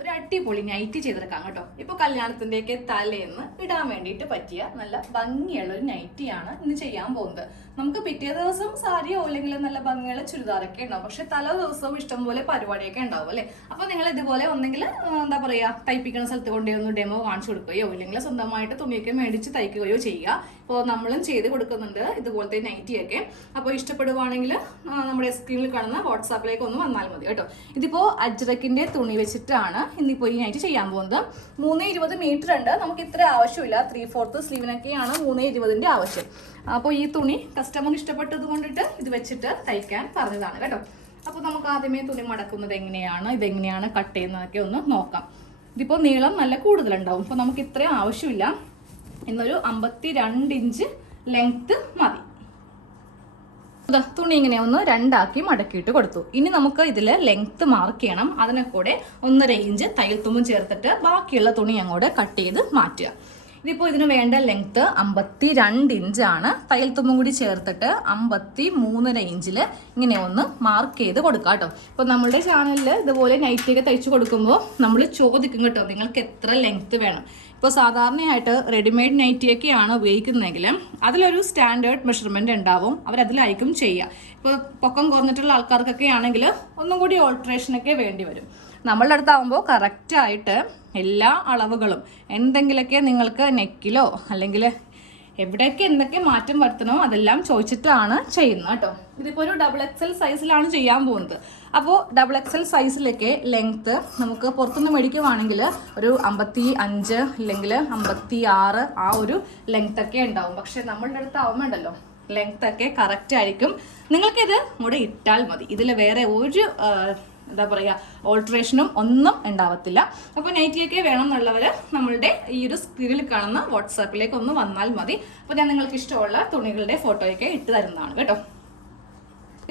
ഒരു അടിപൊളി നൈറ്റി ചെയ്തെടുക്കാം കേട്ടോ. ഇപ്പൊ കല്യാണത്തിന്റെയൊക്കെ തലേന്ന് ഇടാൻ വേണ്ടിയിട്ട് പറ്റിയ നല്ല ഭംഗിയുള്ള ഒരു നൈറ്റിയാണ് ഇന്ന് ചെയ്യാൻ പോകുന്നത്. നമുക്ക് പിറ്റേ ദിവസം സാരിയോ അല്ലെങ്കിൽ നല്ല ഭംഗിയുള്ള ചുരിദാറൊക്കെ ഉണ്ടാവും. പക്ഷെ തലേ ദിവസവും ഇഷ്ടംപോലെ പരിപാടിയൊക്കെ ഉണ്ടാവും അല്ലേ? അപ്പൊ നിങ്ങൾ ഇതുപോലെ ഒന്നെങ്കിൽ എന്താ പറയാ തയ്പ്പിക്കുന്ന സ്ഥലത്ത് കൊണ്ടുപോയി ഒന്ന് ഡെമോ കാണിച്ചു കൊടുക്കുകയോ അല്ലെങ്കിൽ സ്വന്തമായിട്ട് തുണിയൊക്കെ മേടിച്ച് തയ്ക്കുകയോ ചെയ്യുക. ഇപ്പോൾ നമ്മളും ചെയ്ത് കൊടുക്കുന്നുണ്ട് ഇതുപോലത്തെ നൈറ്റിയൊക്കെ. അപ്പോൾ ഇഷ്ടപ്പെടുവാണെങ്കിൽ നമ്മുടെ സ്ക്രീനിൽ കാണുന്ന വാട്സാപ്പിലേക്ക് ഒന്ന് വന്നാൽ മതി കേട്ടോ. ഇതിപ്പോൾ അജ്രക്കിന്റെ തുണി വെച്ചിട്ടാണ് ഇന്നിപ്പോൾ ഈ നൈറ്റ് ചെയ്യാൻ പോകുന്നത്. മൂന്ന് ഇരുപത് മീറ്റർ ഉണ്ട്. നമുക്ക് ഇത്ര ആവശ്യമില്ല. ത്രീ ഫോർത്ത് സ്ലീവിനൊക്കെയാണ് മൂന്ന് ഇരുപതിന്റെ ആവശ്യം. അപ്പോൾ ഈ തുണി കസ്റ്റമർ ഇഷ്ടപ്പെട്ടത് കൊണ്ടിട്ട് ഇത് വെച്ചിട്ട് തയ്ക്കാൻ പറഞ്ഞതാണ് കേട്ടോ. അപ്പോൾ നമുക്ക് ആദ്യമേ തുണി മടക്കുന്നത് എങ്ങനെയാണ് ഇതെങ്ങനെയാണ് കട്ട് ചെയ്യുന്നതൊക്കെ ഒന്ന് നോക്കാം. ഇതിപ്പോൾ നീളം നല്ല കൂടുതലുണ്ടാവും. അപ്പോൾ നമുക്ക് ഇത്രയും ആവശ്യമില്ല. ഇന്നൊരു അമ്പത്തി രണ്ട് ഇഞ്ച് ലെങ്ത് മതി തുണി ഇങ്ങനെ ഒന്ന് രണ്ടാക്കി മടക്കിയിട്ട് കൊടുത്തു. ഇനി നമുക്ക് ഇതിൽ ലെങ്ത് മാർക്ക് ചെയ്യണം. അതിനെ കൂടെ ഒന്നര ഇഞ്ച് തയ്യൽ തുമ്പും ചേർത്തിട്ട് ബാക്കിയുള്ള തുണി അങ്ങോട്ട് കട്ട് ചെയ്ത് മാറ്റുക. ഇതിപ്പോൾ ഇതിന് വേണ്ട ലെങ്ത്ത് അമ്പത്തി രണ്ട് ഇഞ്ചാണ് തയ്യൽ തുമ്പും കൂടി ചേർത്തിട്ട് അമ്പത്തി മൂന്നര ഇഞ്ചിൽ ഇങ്ങനെ ഒന്ന് മാർക്ക് ചെയ്ത് കൊടുക്കുക കേട്ടോ ഇപ്പോൾ നമ്മളുടെ ചാനലിൽ ഇതുപോലെ നൈറ്റിയൊക്കെ തയ്ച്ചു കൊടുക്കുമ്പോൾ നമ്മൾ ചോദിക്കും കേട്ടോ നിങ്ങൾക്ക് എത്ര ലെങ്ത്ത് വേണം? ഇപ്പോൾ സാധാരണയായിട്ട് റെഡിമെയ്ഡ് നൈറ്റിയൊക്കെയാണ് ഉപയോഗിക്കുന്നതെങ്കിൽ അതിലൊരു സ്റ്റാൻഡേർഡ് മെഷർമെന്റ് ഉണ്ടാവും. അവരതിലായിരിക്കും ചെയ്യുക. ഇപ്പോൾ പൊക്കം കുറഞ്ഞിട്ടുള്ള ആൾക്കാർക്കൊക്കെ ആണെങ്കിൽ ഒന്നും കൂടി ഓൾട്രേഷനൊക്കെ വേണ്ടി വരും. നമ്മളുടെ അടുത്താവുമ്പോൾ കറക്റ്റായിട്ട് എല്ലാ അളവുകളും. എന്തെങ്കിലുമൊക്കെ നിങ്ങൾക്ക് നെക്കിലോ അല്ലെങ്കിൽ എവിടെയൊക്കെ എന്തൊക്കെ മാറ്റം വരുത്തണോ അതെല്ലാം ചോദിച്ചിട്ടാണ് ചെയ്യുന്നത് കേട്ടോ. ഇതിപ്പോൾ ഒരു ഡബിൾ എക്സൽ സൈസിലാണ് ചെയ്യാൻ പോകുന്നത്. അപ്പോൾ ഡബിൾ എക്സൽ സൈസിലൊക്കെ ലെങ്ത്ത് നമുക്ക് പുറത്തുനിന്ന് മേടിക്കുവാണെങ്കിൽ ഒരു അമ്പത്തി അഞ്ച് അല്ലെങ്കിൽ അമ്പത്തി ആറ് ആ ഒരു ലെങ്ത് ഒക്കെ ഉണ്ടാവും. പക്ഷേ നമ്മളുടെ അടുത്ത് ആവുമ്പോണ്ടല്ലോ ലെങ്ത് ഒക്കെ കറക്റ്റ് ആയിരിക്കും. നിങ്ങൾക്കിത് കൂടെ ഇട്ടാൽ മതി. ഇതിൽ വേറെ ഒരു എന്താ പറയുക ഓൾട്രേഷനും ഒന്നും ഉണ്ടാവത്തില്ല. അപ്പോൾ നൈറ്റിയൊക്കെ വേണം എന്നുള്ളവർ നമ്മളുടെ ഈ ഒരു സ്ക്രീനിൽ കാണുന്ന വാട്സാപ്പിലേക്ക് ഒന്ന് വന്നാൽ മതി. അപ്പോൾ ഞാൻ നിങ്ങൾക്ക് ഇഷ്ടമുള്ള തുണികളുടെ ഫോട്ടോയൊക്കെ ഇട്ട് തരുന്നതാണ് കേട്ടോ.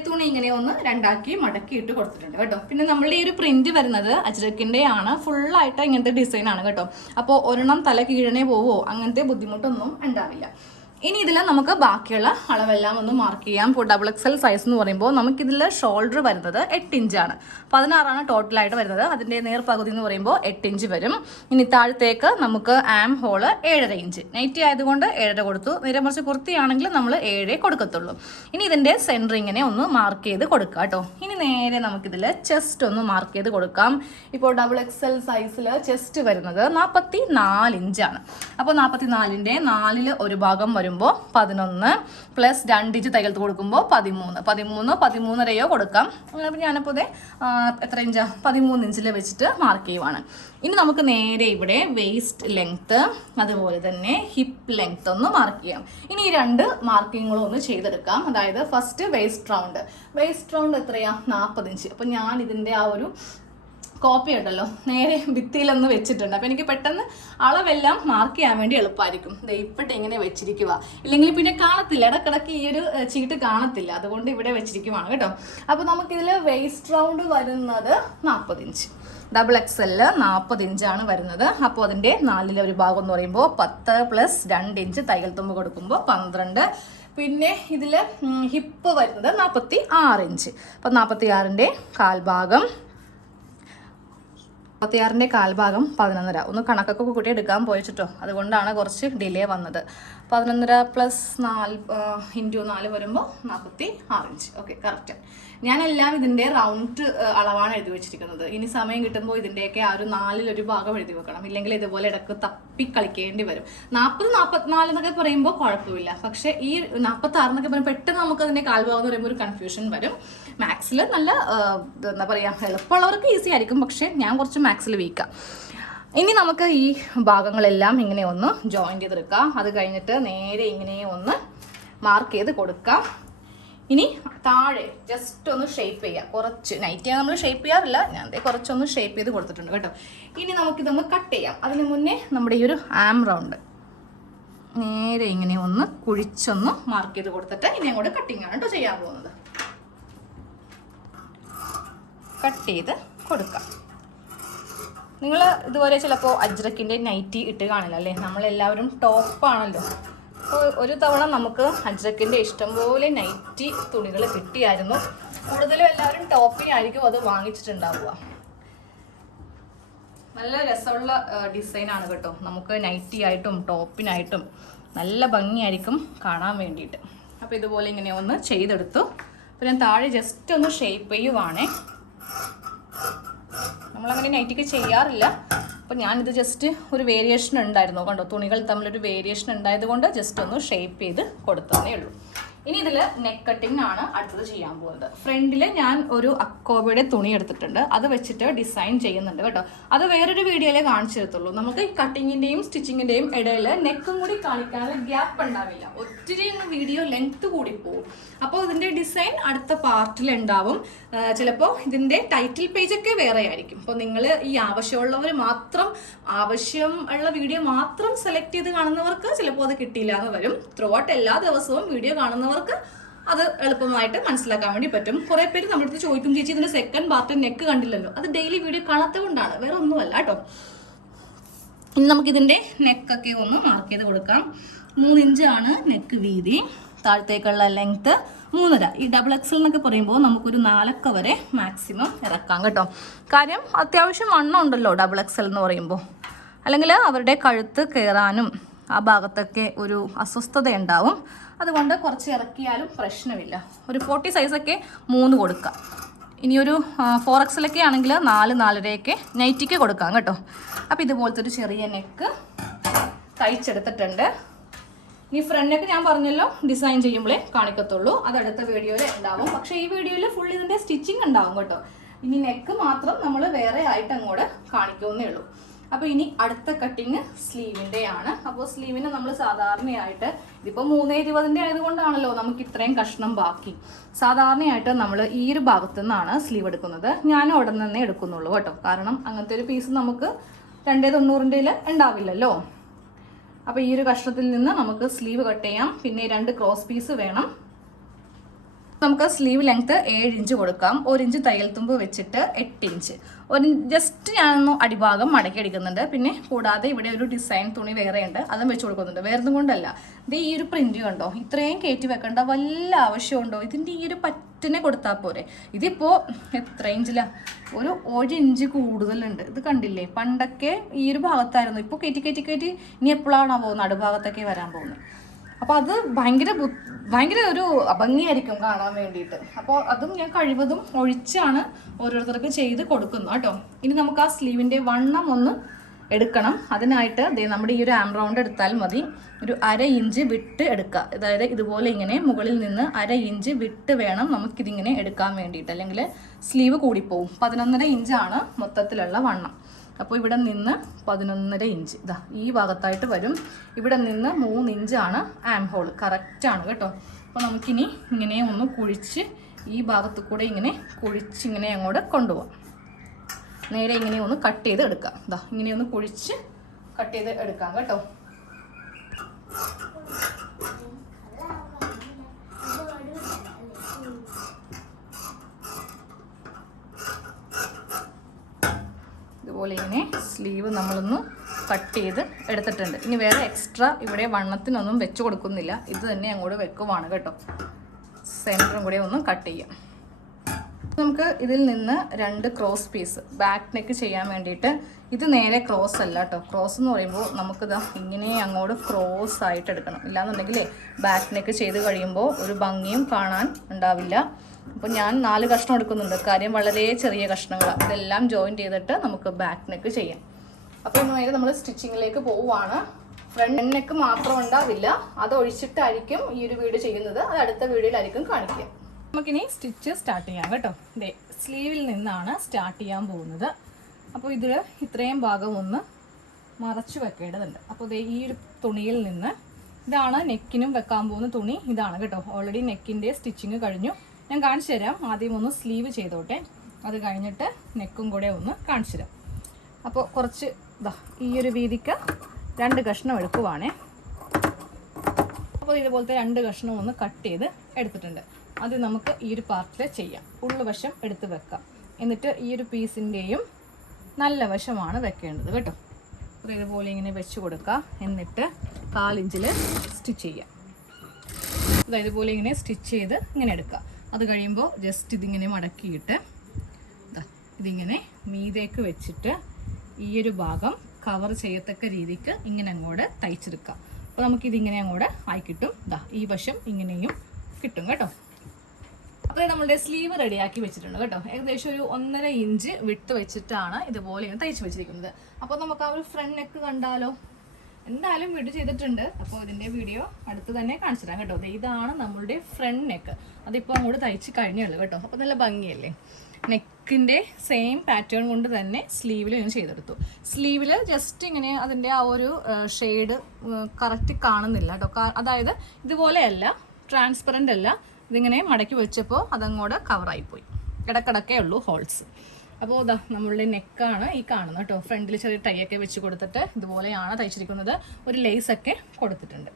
തുണി ഇങ്ങനെ ഒന്ന് രണ്ടാക്കി മടക്കി ഇട്ട് കൊടുത്തിട്ടുണ്ട് കേട്ടോ. പിന്നെ നമ്മളുടെ ഈ ഒരു പ്രിന്റ് വരുന്നത് അജ്രക്കിന്റെ ആണ്. ഫുള്ളായിട്ട് ഇങ്ങനത്തെ ഡിസൈൻ ആണ് കേട്ടോ. അപ്പോൾ ഒരെണ്ണം തല കീഴനെ പോവോ? അങ്ങനത്തെ ബുദ്ധിമുട്ടൊന്നും ഉണ്ടാവില്ല. ഇനി ഇതിൽ നമുക്ക് ബാക്കിയുള്ള അളവെല്ലാം ഒന്ന് മാർക്ക് ചെയ്യാം. ഇപ്പോൾ ഡബിൾ എക്സൽ സൈസ് എന്ന് പറയുമ്പോൾ നമുക്കിതിൽ ഷോൾഡർ വരുന്നത് എട്ട് ഇഞ്ചാണ് പതിനാറാണ് ടോട്ടലായിട്ട് വരുന്നത്. അതിന്റെ നേർപകുതി എന്ന് പറയുമ്പോൾ എട്ട് ഇഞ്ച് വരും. ഇനി താഴത്തേക്ക് നമുക്ക് ആം ഹോൾ ഏഴര ഇഞ്ച് നൈറ്റി ആയതുകൊണ്ട് ഏഴര കൊടുത്തു. നേരെ മറിച്ച് കുർത്തിയാണെങ്കിൽ നമ്മൾ ഏഴേ കൊടുക്കത്തുള്ളൂ. ഇനി ഇതിന്റെ സെന്ററിങ്ങിനെ ഒന്ന് മാർക്ക് ചെയ്ത് കൊടുക്കുക കേട്ടോ ഇനി നേരെ നമുക്കിതിൽ ചെസ്റ്റ് ഒന്ന് മാർക്ക് ചെയ്ത് കൊടുക്കാം. ഇപ്പോൾ ഡബിൾ എക്സൽ സൈസിൽ ചെസ്റ്റ് വരുന്നത് നാൽപ്പത്തി നാല് ഇഞ്ചാണ് അപ്പോൾ നാൽപ്പത്തി നാലിന്റെ നാലിൽ ഒരു ഭാഗം വരുമ്പോൾ പതിനൊന്ന് പ്ലസ് രണ്ട് ഇഞ്ച് തയ്യൽത്ത് കൊടുക്കുമ്പോൾ പതിമൂന്ന്. പതിമൂന്ന് പതിമൂന്നരയോ കൊടുക്കാം. അപ്പോൾ ഞാനിപ്പോൾ എത്ര ഇഞ്ചാ പതിമൂന്ന് ഇഞ്ചിൽ വെച്ചിട്ട് മാർക്ക് ചെയ്യുവാണ്. ഇനി നമുക്ക് നേരെ ഇവിടെ വേസ്റ്റ് ലെങ്ത്ത് അതുപോലെ തന്നെ ഹിപ്പ് ലെങ്ത്ത് ഒന്ന് മാർക്ക് ചെയ്യാം. ഇനി ഈ രണ്ട് മാർക്കിങ്ങുകളും ഒന്ന് ചെയ്തെടുക്കാം. അതായത് first waist round waist round എത്രയാണ് നാൽപ്പത് ഇഞ്ച് അപ്പോൾ ഞാൻ ഇതിന്റെ ആ ഒരു കോപ്പി ഉണ്ടല്ലോ. നേരെ ഭിത്തിയിലൊന്ന് വെച്ചിട്ടുണ്ട്. അപ്പോൾ എനിക്ക് പെട്ടെന്ന് അളവെല്ലാം മാർക്ക് ചെയ്യാൻ വേണ്ടി എളുപ്പമായിരിക്കും ഇപ്പോട്ട് ഇങ്ങനെ വെച്ചിരിക്കുക. ഇല്ലെങ്കിൽ പിന്നെ കാണത്തില്ല. ഇടക്കിടക്ക് ഈ ഒരു ചീട്ട് കാണത്തില്ല. അതുകൊണ്ട് ഇവിടെ വെച്ചിരിക്കുവാണ് കേട്ടോ. അപ്പോൾ നമുക്കിതിൽ വേസ്റ്റ് റൗണ്ട് വരുന്നത് നാൽപ്പത് ഇഞ്ച് ഡബിൾ എക്സ് എല്ല് നാൽപ്പത് ഇഞ്ചാണ് വരുന്നത്. അപ്പോൾ അതിന്റെ നാലിലെ ഒരു ഭാഗം എന്ന് പറയുമ്പോൾ പത്ത് പ്ലസ് രണ്ട് ഇഞ്ച് തയ്യൽ തുമ്പ് കൊടുക്കുമ്പോൾ പന്ത്രണ്ട്. പിന്നെ ഇതിൽ ഹിപ്പ് വരുന്നത് നാൽപ്പത്തി ആറ് ഇഞ്ച് അപ്പം നാൽപ്പത്തി ആറിന്റെ കാൽഭാഗം മുപ്പത്തിയാറിന്റെ കാൽഭാഗം പതിനൊന്നര. ഒന്ന് കണക്കൊക്കെ കൂട്ടി എടുക്കാൻ പോയിട്ടോ അതുകൊണ്ടാണ് കുറച്ച് ഡിലേ വന്നത്. പതിനൊന്നര പ്ലസ് നാല് ഇന്റു നാല് വരുമ്പോൾ നാൽപ്പത്തി ആറ് ഇഞ്ച് ഓക്കെ കറക്റ്റ് ഞാനെല്ലാം ഇതിന്റെ റൗണ്ട് അളവാണ് എഴുതി വെച്ചിരിക്കുന്നത്. ഇനി സമയം കിട്ടുമ്പോൾ ഇതിന്റെയൊക്കെ ആ ഒരു നാലിലൊരു ഭാഗം എഴുതി വെക്കണം. ഇല്ലെങ്കിൽ ഇതുപോലെ ഇടയ്ക്ക് തപ്പി കളിക്കേണ്ടി വരും. നാൽപ്പത് നാൽപ്പത്തിനാല് എന്നൊക്കെ പറയുമ്പോൾ കുഴപ്പമില്ല. പക്ഷേ ഈ നാൽപ്പത്തി ആറ് എന്നൊക്കെ പറയുമ്പോൾ പെട്ടെന്ന് നമുക്ക് അതിന്റെ കാൽഭാഗം എന്ന് പറയുമ്പോൾ ഒരു കൺഫ്യൂഷൻ വരും. മാത്സിൽ നല്ല എന്താ പറയുക എളുപ്പമുള്ളവർക്ക് ഈസി ആയിരിക്കും. പക്ഷേ ഞാൻ കുറച്ച് മാത്സിൽ വീക്കാം ഇനി നമുക്ക് ഈ ഭാഗങ്ങളെല്ലാം ഇങ്ങനെ ഒന്ന് ജോയിൻ ചെയ്തെടുക്കാം. അത് കഴിഞ്ഞിട്ട് നേരെ ഇങ്ങനെ ഒന്ന് മാർക്ക് ചെയ്ത് കൊടുക്കാം. ഇനി താഴെ ജസ്റ്റ് ഒന്ന് ഷേപ്പ് ചെയ്യാം. കുറച്ച് നൈറ്റ് ചെയ്യാൻ നമ്മൾ ഷേപ്പ് ചെയ്യാറില്ല. ഞാൻ കുറച്ചൊന്ന് ഷേപ്പ് ചെയ്ത് കൊടുത്തിട്ടുണ്ട് കേട്ടോ. ഇനി നമുക്കിതൊന്ന് കട്ട് ചെയ്യാം. അതിന് മുന്നേ നമ്മുടെ ഈ ഒരു ആം റൗണ്ട് നേരെ ഇങ്ങനെ ഒന്ന് കുഴിച്ചൊന്ന് മാർക്ക് ചെയ്ത് കൊടുത്തിട്ട് ഇനി അങ്ങോട്ട് കട്ടിങ് ആണ് കേട്ടോ ചെയ്യാൻ പോകുന്നത്. കട്ട് ചെയ്ത് കൊടുക്കാം. നിങ്ങൾ ഇതുപോലെ ചിലപ്പോൾ അജ്രക്കിന്റെ നൈറ്റി ഇട്ട് കാണില്ല അല്ലേ? നമ്മളെല്ലാവരും ടോപ്പാണല്ലോ അപ്പോൾ ഒരു തവണ നമുക്ക് അജ്രക്കിന്റെ ഇഷ്ടംപോലെ നൈറ്റി തുണികൾ കിട്ടിയായിരുന്നു. കൂടുതലും എല്ലാവരും ടോപ്പിനായിരിക്കും അത് വാങ്ങിച്ചിട്ടുണ്ടാവുക. നല്ല രസമുള്ള ഡിസൈൻ ആണ് കേട്ടോ. നമുക്ക് നൈറ്റി ആയിട്ടും ടോപ്പിനായിട്ടും നല്ല ഭംഗിയായിരിക്കും കാണാൻ വേണ്ടിയിട്ട്. അപ്പോൾ ഇതുപോലെ ഇങ്ങനെ ഒന്ന് ചെയ്തെടുത്തു. അപ്പോൾ ഞാൻ താഴെ ജസ്റ്റ് ഒന്ന് ഷേപ്പ് ചെയ്യുവാണേ. നമ്മളങ്ങനെ നൈറ്റിക്ക് ചെയ്യാറില്ല. അപ്പോൾ ഞാനിത് ജസ്റ്റ് ഒരു വേരിയേഷൻ ഉണ്ടായിരുന്നു. കണ്ടോ? തുണികൾ തമ്മിലൊരു വേരിയേഷൻ ഉണ്ടായതുകൊണ്ട് ജസ്റ്റ് ഒന്ന് ഷേപ്പ് ചെയ്ത് കൊടുത്തതേ ഉള്ളൂ. ഇനി ഇതിൽ നെക്ക് കട്ടിംഗ് ആണ് അടുത്തത് ചെയ്യാൻ പോകുന്നത്. ഫ്രണ്ടിൽ ഞാൻ ഒരു അക്കോബയുടെ തുണി എടുത്തിട്ടുണ്ട്. അത് വെച്ചിട്ട് ഡിസൈൻ ചെയ്യുന്നുണ്ട് കേട്ടോ. അത് വേറൊരു വീഡിയോയിലേ കാണിച്ചു തരത്തുള്ളൂ. നമുക്ക് ഈ കട്ടിങ്ങിന്റെയും സ്റ്റിച്ചിങ്ങിന്റെയും ഇടയിൽ നെക്കും കൂടി കാണിക്കാനുള്ള ഗ്യാപ്പ് ഉണ്ടാവില്ല. ഒത്തിരി വീഡിയോ ലെങ്ത് കൂടി പോകും അപ്പോൾ ഇതിന്റെ ഡിസൈൻ അടുത്ത പാർട്ടിൽ ഉണ്ടാവും. ചിലപ്പോൾ ഇതിന്റെ ടൈറ്റിൽ പേജ് ഒക്കെ വേറെ ആയിരിക്കും അപ്പോൾ നിങ്ങൾ ഈ ആവശ്യമുള്ളവർ മാത്രം ആവശ്യം ഉള്ള വീഡിയോ മാത്രം സെലക്ട് ചെയ്ത് കാണുന്നവർക്ക് ചിലപ്പോൾ അത് കിട്ടിയില്ല എന്ന് വരും. ത്രൂ എല്ലാ ദിവസവും വീഡിയോ കാണുന്നവർക്ക് അത് എളുപ്പമായിട്ട് മനസ്സിലാക്കാൻ വേണ്ടി പറ്റും. കുറെ പേര് നമ്മുടെ അടുത്ത് ചോദിക്കും ചേച്ചി ഇതിന്റെ സെക്കൻഡ് പാർട്ട് നെക്ക് കണ്ടില്ലല്ലോ? അത് ഡെയിലി വീഡിയോ കാണാത്തത് കൊണ്ടാണ് വേറെ ഒന്നുമല്ല കേട്ടോ. ഇനി നമുക്ക് ഇതിന്റെ നെക്കൊക്കെ ഒന്ന് മാർക്ക് ചെയ്ത് കൊടുക്കാം. മൂന്ന് ഇഞ്ചാണ് നെക്ക് വീതി. താഴത്തേക്കുള്ള ലെങ്ത് മൂന്നര. ഈ ഡബിൾ എക്സൽ എന്നൊക്കെ പറയുമ്പോൾ നമുക്കൊരു നാലക്ക വരെ മാക്സിമം ഇറക്കാം കേട്ടോ. കാര്യം അത്യാവശ്യം വണ്ണം ഉണ്ടല്ലോ ഡബിൾ എക്സൽ എന്ന് പറയുമ്പോൾ. അല്ലെങ്കിൽ അവരുടെ കഴുത്ത് കയറാനും ആ ഭാഗത്തൊക്കെ ഒരു അസ്വസ്ഥത ഉണ്ടാവും അതുകൊണ്ട് കുറച്ച് ഇറക്കിയാലും പ്രശ്നമില്ല. ഒരു ഫോർട്ടി സൈസൊക്കെ മൂന്ന് കൊടുക്കാം. ഇനിയൊരു ഫോർ എക്സിലൊക്കെ ആണെങ്കിൽ നാല് നാലരയൊക്കെ നൈറ്റിക്ക് കൊടുക്കാം കേട്ടോ. അപ്പോൾ ഇതുപോലത്തെ ഒരു ചെറിയ നെക്ക് തയ്ച്ചെടുത്തിട്ടുണ്ട്. ഇനി ഫ്രണ്ടൊക്കെ ഞാൻ പറഞ്ഞല്ലോ ഡിസൈൻ ചെയ്യുമ്പോഴേ കാണിക്കത്തുള്ളൂ. അത് അടുത്ത വീഡിയോയിൽ ഉണ്ടാവും. പക്ഷേ ഈ വീഡിയോയിൽ ഫുൾ ഇതിന്റെ സ്റ്റിച്ചിങ് ഉണ്ടാവും കേട്ടോ. ഇനി നെക്ക് മാത്രം നമ്മൾ വേറെ ആയിട്ട് അങ്ങോട്ട് കാണിക്കുമെന്നേ ഉള്ളൂ. അപ്പോൾ ഇനി അടുത്ത കട്ടിങ് സ്ലീവിന്റെ ആണ് അപ്പോൾ സ്ലീവിന് നമ്മൾ സാധാരണയായിട്ട് ഇതിപ്പോൾ മൂന്നേ ഇരുപതിന്റെ ആയതുകൊണ്ടാണല്ലോ നമുക്ക് ഇത്രയും കഷ്ണം ബാക്കി. സാധാരണയായിട്ട് നമ്മൾ ഈ ഒരു ഭാഗത്തു നിന്നാണ് സ്ലീവ് എടുക്കുന്നത്. ഞാൻ അവിടെ നിന്നേ എടുക്കുന്നുള്ളൂ കേട്ടോ. കാരണം അങ്ങനത്തെ ഒരു പീസ് നമുക്ക് രണ്ടേ തൊണ്ണൂറിന്റെയിൽ ഉണ്ടാവില്ലല്ലോ. അപ്പോൾ ഈ ഒരു കഷ്ണത്തിൽ നിന്ന് നമുക്ക് സ്ലീവ് കട്ട് ചെയ്യാം. പിന്നെ രണ്ട് ക്രോസ് പീസ് വേണം. നമുക്ക് സ്ലീവ് ലെങ്ത് ഏഴ് ഇഞ്ച് കൊടുക്കാം. ഒരു ഇഞ്ച് തയ്യൽ തുമ്പ് വെച്ചിട്ട് എട്ട് ഇഞ്ച് ഒരു ജസ്റ്റ് ഞാനൊന്ന് അടിഭാഗം മടക്കി എടുക്കുന്നുണ്ട്. പിന്നെ കൂടാതെ ഇവിടെ ഒരു ഡിസൈൻ തുണി വേറെ ഉണ്ട്. അതും വെച്ച് കൊടുക്കുന്നുണ്ട്. വേറെ കൊണ്ടല്ല. ഇത് ഈ ഒരു പ്രിന്റ് കണ്ടോ? ഇത്രയും കയറ്റി വെക്കേണ്ട. വല്ല ആവശ്യമുണ്ടോ ഇതിന്റെ ഈ ഒരു പറ്റിനെ കൊടുത്താൽ പോരെ. ഇതിപ്പോൾ എത്ര ഇഞ്ചിലാ ഒരു ഒരു ഇഞ്ച് കൂടുതലുണ്ട്. ഇത് കണ്ടില്ലേ? പണ്ടൊക്കെ ഈ ഒരു ഭാഗത്തായിരുന്നു. ഇപ്പോൾ കയറ്റി കയറ്റി കയറ്റി ഇനി എപ്പോഴാണോ പോകുന്നത് നടുഭാഗത്തൊക്കെ വരാൻ പോകുന്നത്. അപ്പോൾ അത് ഭയങ്കര ഭയങ്കര ഒരു ഭംഗിയായിരിക്കും കാണാൻ വേണ്ടിയിട്ട്. അപ്പോൾ അതും ഞാൻ കഴിവതും ഒഴിച്ചാണ് ഓരോരുത്തർക്ക് ചെയ്ത് കൊടുക്കുന്നത് കേട്ടോ. ഇനി നമുക്ക് ആ സ്ലീവിന്റെ വണ്ണം ഒന്ന് എടുക്കണം. അതിനായിട്ട് ദേ നമ്മുടെ ഈ ഒരു ആം റൗണ്ട് എടുത്താൽ മതി. ഒരു അര ഇഞ്ച് വിട്ട് എടുക്കുക. അതായത് ഇതുപോലെ ഇങ്ങനെ മുകളിൽ നിന്ന് അര ഇഞ്ച് വിട്ട് വേണം നമുക്കിതിങ്ങനെ എടുക്കാൻ വേണ്ടിയിട്ട്. അല്ലെങ്കിൽ സ്ലീവ് കൂടിപ്പോവും. പതിനൊന്നര ഇഞ്ചാണ് മൊത്തത്തിലുള്ള വണ്ണം. അപ്പോൾ ഇവിടെ നിന്ന് പതിനൊന്നര ഇഞ്ച്. ഇതാ ഈ ഭാഗത്തായിട്ട് വരും. ഇവിടെ നിന്ന് മൂന്ന് ഇഞ്ചാണ് ആം ഹോൾ. കറക്റ്റാണ് കേട്ടോ. അപ്പോൾ നമുക്കിനി ഇങ്ങനെ ഒന്ന് കുഴിച്ച് ഈ ഭാഗത്ത് കൂടെ ഇങ്ങനെ കുഴിച്ച് ഇങ്ങനെ അങ്ങോട്ട് കൊണ്ടുപോകാം നേരെ ഇങ്ങനെ ഒന്ന് കട്ട് ചെയ്ത് എടുക്കാം. ഇതാ ഇങ്ങനെ ഒന്ന് കുഴിച്ച് കട്ട് ചെയ്ത് എടുക്കാം കേട്ടോ. ഇതുപോലെ ഇങ്ങനെ സ്ലീവ് നമ്മളൊന്ന് കട്ട് ചെയ്ത് എടുത്തിട്ടുണ്ട്. ഇനി വേറെ എക്സ്ട്രാ ഇവിടെ വണ്ണത്തിനൊന്നും വെച്ച് കൊടുക്കുന്നില്ല. ഇത് തന്നെ അങ്ങോട്ട് വെക്കുവാണ് കേട്ടോ. സെന്ററും കൂടെ ഒന്ന് കട്ട് ചെയ്യാം. നമുക്ക് ഇതിൽ നിന്ന് രണ്ട് ക്രോസ് പീസ് ബാക്ക് നെക്ക് ചെയ്യാൻ വേണ്ടിയിട്ട് ഇത് നേരെ ക്രോസ് അല്ല കേട്ടോ. ക്രോസ് എന്ന് പറയുമ്പോൾ നമുക്കിത് ഇങ്ങനെ അങ്ങോട്ട് ക്രോസ് ആയിട്ട് എടുക്കണം. ഇല്ലാന്നുണ്ടെങ്കിലേ ബാക്ക് നെക്ക് ചെയ്ത് കഴിയുമ്പോൾ ഒരു ഭംഗിയും കാണാൻ ഉണ്ടാവില്ല. അപ്പോൾ ഞാൻ നാല് കഷ്ണം എടുക്കുന്നുണ്ട്. കാര്യം വളരെ ചെറിയ കഷ്ണങ്ങളാണ് ഇതെല്ലാം ജോയിൻ ചെയ്തിട്ട് നമുക്ക് ബാക്ക് നെക്ക് ചെയ്യാം. അപ്പോൾ നേരെ നമ്മൾ സ്റ്റിച്ചിങ്ങിലേക്ക് പോവുകയാണ് ഫ്രണ്ട് നെക്ക് മാത്രം ഉണ്ടാവില്ല. അത് ഒഴിച്ചിട്ടായിരിക്കും ഈ ഒരു വീഡിയോ ചെയ്യുന്നത്. അത് അടുത്ത വീഡിയോയിലായിരിക്കും കാണിക്കുക. നമുക്കിനി സ്റ്റിച്ച് സ്റ്റാർട്ട് ചെയ്യാം കേട്ടോ. ദേ സ്ലീവിൽ നിന്നാണ് സ്റ്റാർട്ട് ചെയ്യാൻ പോകുന്നത്. അപ്പോൾ ഇതിൽ ഇത്രയും ഭാഗം ഒന്ന് മറച്ചു വെക്കേണ്ടതുണ്ട്. അപ്പോൾ ദേ ഈ ഒരു തുണിയിൽ നിന്ന് ഇതാണ് നെക്കിനും വെക്കാൻ പോകുന്ന തുണി. ഇതാണ് കേട്ടോ. ഓൾറെഡി നെക്കിന്റെ സ്റ്റിച്ചിങ് കഴിഞ്ഞു. ഞാൻ കാണിച്ചു തരാം. ആദ്യം ഒന്ന് സ്ലീവ് ചെയ്തോട്ടെ. അത് കഴിഞ്ഞിട്ട് നെക്കും കൂടെ ഒന്ന് കാണിച്ചു തരാം. അപ്പോൾ കുറച്ച് ഇതാ ഈ ഒരു വീതിക്ക് രണ്ട് കഷ്ണം എടുക്കുവാണേ. അപ്പോൾ ഇതുപോലത്തെ രണ്ട് കഷ്ണം ഒന്ന് കട്ട് ചെയ്ത് എടുത്തിട്ടുണ്ട്. അത് നമുക്ക് ഈ ഒരു പാർട്ടിൽ ചെയ്യാം. ഉള്ളു വശം എടുത്ത് വെക്കാം. എന്നിട്ട് ഈ ഒരു പീസിന്റെയും നല്ല വശമാണ് വെക്കേണ്ടത് കേട്ടോ. അപ്പോൾ ഇതുപോലെ ഇങ്ങനെ വെച്ച് കൊടുക്കുക എന്നിട്ട് കാലിഞ്ചിൽ സ്റ്റിച്ച് ചെയ്യാം. ഇതുപോലെ ഇങ്ങനെ സ്റ്റിച്ച് ചെയ്ത് ഇങ്ങനെ എടുക്കുക അത് കഴിയുമ്പോൾ ജസ്റ്റ് ഇതിങ്ങനെ മടക്കിയിട്ട് ഇതിങ്ങനെ മീതേക്ക് വെച്ചിട്ട് ഈ ഒരു ഭാഗം കവർ ചെയ്യത്തക്ക രീതിക്ക് ഇങ്ങനെ അങ്ങോട്ട് തയ്ച്ചെടുക്കാം. അപ്പോൾ നമുക്കിതിങ്ങനെ അങ്ങോട്ട് ആയി കിട്ടും. ദാ ഈ വശം ഇങ്ങനെയും കിട്ടും കേട്ടോ. അപ്പോൾ നമ്മളുടെ സ്ലീവ് റെഡിയാക്കി വെച്ചിട്ടുണ്ട് കേട്ടോ. ഏകദേശം ഒരു ഒന്നര ഇഞ്ച് വിട്ട് വെച്ചിട്ടാണ് ഇതുപോലെ തയ്ച്ച് വെച്ചിരിക്കുന്നത്. അപ്പോൾ നമുക്ക് ആ ഒരു ഫ്രണ്ട് നെക്ക് കണ്ടാലോ? എന്തായാലും വീഡിയോ ചെയ്തിട്ടുണ്ട്. അപ്പോൾ ഇതിന്റെ വീഡിയോ അടുത്ത് തന്നെ കാണിച്ചു തരാം കേട്ടോ ഇതാണ് നമ്മളുടെ ഫ്രണ്ട് നെക്ക് അതിപ്പോൾ അങ്ങോട്ട് തയ്ച്ച് കഴിഞ്ഞുള്ളൂ കേട്ടോ. അപ്പോൾ നല്ല ഭംഗിയല്ലേ? നെക്കിന്റെ സെയിം പാറ്റേൺ കൊണ്ട് തന്നെ സ്ലീവിൽ ഞാൻ ചെയ്തെടുത്തു. സ്ലീവിൽ ജസ്റ്റ് ഇങ്ങനെ അതിന്റെ ആ ഒരു ഷെയ്ഡ് കറക്റ്റ് കാണുന്നില്ല കേട്ടോ. അതായത് ഇതുപോലെയല്ല ട്രാൻസ്പെറന്റ് അല്ല. ഇതിങ്ങനെ മടക്കി വെച്ചപ്പോൾ അതങ്ങോട്ട് കവറായിപ്പോയി ഇടക്കിടക്കേ ഉള്ളൂ ഹോൾസ് അപ്പോൾ ഇതാ നമ്മളുടെ നെക്കാണ് ഈ കാണുന്നത് കേട്ടോ. ഫ്രണ്ടിൽ ചെറിയ ടൈ ഒക്കെ വെച്ച് കൊടുത്തിട്ട് ഇതുപോലെയാണ് തയ്ച്ചിരിക്കുന്നത്. ഒരു ലേസ് ഒക്കെ കൊടുത്തിട്ടുണ്ട്.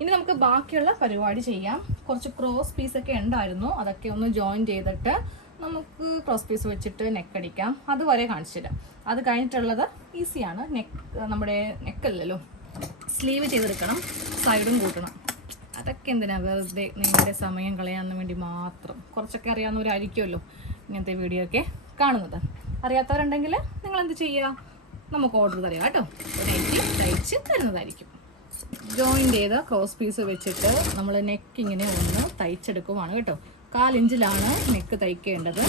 ഇനി നമുക്ക് ബാക്കിയുള്ള പരിപാടി ചെയ്യാം. കുറച്ച് ക്രോസ് പീസൊക്കെ ഉണ്ടായിരുന്നു. അതൊക്കെ ഒന്ന് ജോയിൻ ചെയ്തിട്ട് നമുക്ക് ക്രോസ് പീസ് വെച്ചിട്ട് നെക്ക് അടിക്കാം. അതുവരെ കാണിച്ചു തരാം. അത് കഴിഞ്ഞിട്ടുള്ളത് ഈസിയാണ് നെക്ക് നമ്മുടെ നെക്കല്ലല്ലോ സ്ലീവ് ചെയ്തെടുക്കണം. സൈഡും കൂട്ടണം. അതൊക്കെ എന്തിനാണ് വെറുതെ നിങ്ങളുടെ സമയം കളയാൻ വേണ്ടി മാത്രം. കുറച്ചൊക്കെ അറിയാവുന്നവരായിരിക്കുമല്ലോ ഇങ്ങനത്തെ വീഡിയോ ഒക്കെ. കാണുന്നത്. അറിയാത്തവരുണ്ടെങ്കിൽ നിങ്ങൾ എന്ത് ചെയ്യുക? നമുക്ക് ഓർഡർ തരാം കേട്ടോ. നൈറ്റി തയ്ച്ച് തരുന്നതായിരിക്കും. ജോയിൻ ചെയ്ത ക്രോസ് പീസ് വെച്ചിട്ട് നമ്മൾ നെക്ക് ഇങ്ങനെ ഒന്ന് തയ്ച്ചെടുക്കുവാണ് കേട്ടോ. കാലിഞ്ചിലാണ് നെക്ക് തയ്ക്കേണ്ടത്.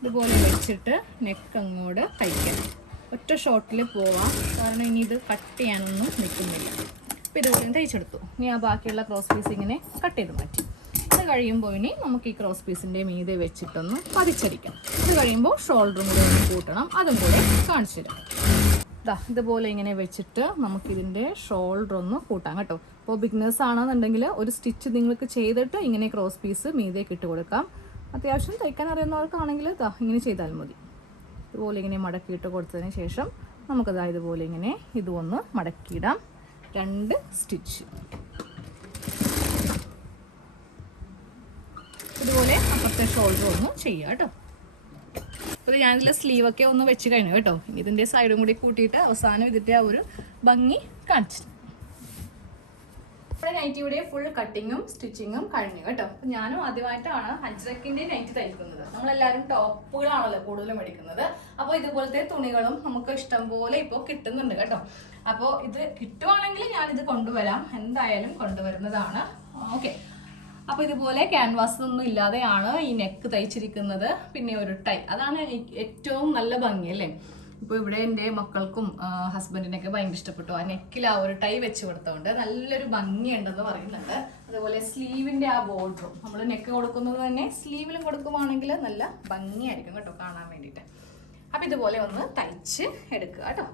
ഇതുപോലെ വെച്ചിട്ട് നെക്ക് അങ്ങോട്ട് തയ്ക്കണം. ഒറ്റ ഷോട്ടിൽ പോവാം. കാരണം ഇനി ഇത് കട്ട് ചെയ്യാനൊന്നും നിൽക്കുന്നില്ല. അപ്പോൾ ഇതുപോലെ തയ്ച്ചെടുത്തു. ഇനി ആ ബാക്കിയുള്ള ക്രോസ് പീസ് ഇങ്ങനെ കട്ട് ചെയ്ത് മാറ്റി. അത് കഴിയുമ്പോൾ ഇനി നമുക്ക് ഈ ക്രോസ് പീസിന്റെ മീതെ വെച്ചിട്ടൊന്ന് പതിച്ചടിക്കാം ഇത് കഴിയുമ്പോൾ ഷോൾഡറും കൂടെ ഒന്ന് കൂട്ടണം. അതും കൂടെ കാണിച്ചു തരാം ദാ ഇതുപോലെ ഇങ്ങനെ വെച്ചിട്ട് നമുക്കിതിന്റെ ഷോൾഡർ ഒന്ന് കൂട്ടാം കേട്ടോ. അപ്പോൾ ബിഗ്നേഴ്സ് ആണെന്നുണ്ടെങ്കിൽ ഒരു സ്റ്റിച്ച് നിങ്ങൾക്ക് ചെയ്തിട്ട് ഇങ്ങനെ ക്രോസ് പീസ് മീതേക്ക് ഇട്ട് കൊടുക്കാം. അത്യാവശ്യം തയ്ക്കാൻ അറിയുന്നവർക്കാണെങ്കിൽ ദാ ഇങ്ങനെ ചെയ്താൽ മതി. ഇതുപോലെ ഇങ്ങനെ മടക്കിയിട്ട് കൊടുത്തതിന് ശേഷം നമുക്കതാ ഇതുപോലെ ഇങ്ങനെ ഇതുമൊന്ന് മടക്കിയിടാം. രണ്ട് സ്റ്റിച്ച് ഇതുപോലെ അപ്പുറത്തെ ഷോൾഡർ ഒന്ന് ചെയ്യുക കേട്ടോ. അപ്പോൾ ഞാനിതിൽ സ്ലീവൊക്കെ ഒന്ന് വെച്ച് കഴിഞ്ഞു കേട്ടോ. ഇനി ഇതിന്റെ സൈഡും കൂടി കൂട്ടിയിട്ട് അവസാനം ഇതിന്റെ ആ ഒരു ഭംഗി കാണിച്ചു നമ്മുടെ നൈറ്റിയുടെ ഫുൾ കട്ടിങ്ങും സ്റ്റിച്ചിങ്ങും കഴിഞ്ഞു കേട്ടോ. അപ്പം ഞാനും ആദ്യമായിട്ടാണ് അജ്രക്കിന്റെ നൈറ്റ് തയ്ക്കുന്നത് നമ്മളെല്ലാവരും ടോപ്പുകളാണല്ലോ കൂടുതലും മേടിക്കുന്നത് അപ്പോൾ ഇതുപോലത്തെ തുണികളും നമുക്ക് ഇഷ്ടം പോലെ ഇപ്പോൾ കിട്ടുന്നുണ്ട് കേട്ടോ. അപ്പോൾ ഇത് കിട്ടുവാണെങ്കിൽ ഞാനിത് കൊണ്ടുവരാം. എന്തായാലും കൊണ്ടുവരുന്നതാണ്. ഓക്കെ. അപ്പോൾ ഇതുപോലെ ക്യാൻവാസ് ഒന്നും ഇല്ലാതെയാണ് ഈ നെക്ക് തയ്ച്ചിരിക്കുന്നത്. പിന്നെ ഒരു ടൈ അതാണ് ഏറ്റവും നല്ല ഭംഗി അല്ലേ? ഇപ്പോൾ ഇവിടെ എന്റെ മക്കൾക്കും ഹസ്ബൻഡിനൊക്കെ ഭയങ്കര ഇഷ്ടപ്പെട്ടു. ആ നെക്കിൽ ആ ഒരു ടൈ വെച്ച് കൊടുത്തോണ്ട് നല്ലൊരു ഭംഗിയുണ്ടെന്ന് പറയുന്നുണ്ട്. അതുപോലെ സ്ലീവിന്റെ ആ ബോർഡറും നമ്മൾ നെക്ക് കൊടുക്കുന്നത് തന്നെ സ്ലീവിലും കൊടുക്കുവാണെങ്കിൽ നല്ല ഭംഗിയായിരിക്കും കേട്ടോ കാണാൻ വേണ്ടിയിട്ട്. അപ്പം ഇതുപോലെ ഒന്ന് തയ്ച്ച് എടുക്കുക കേട്ടോ.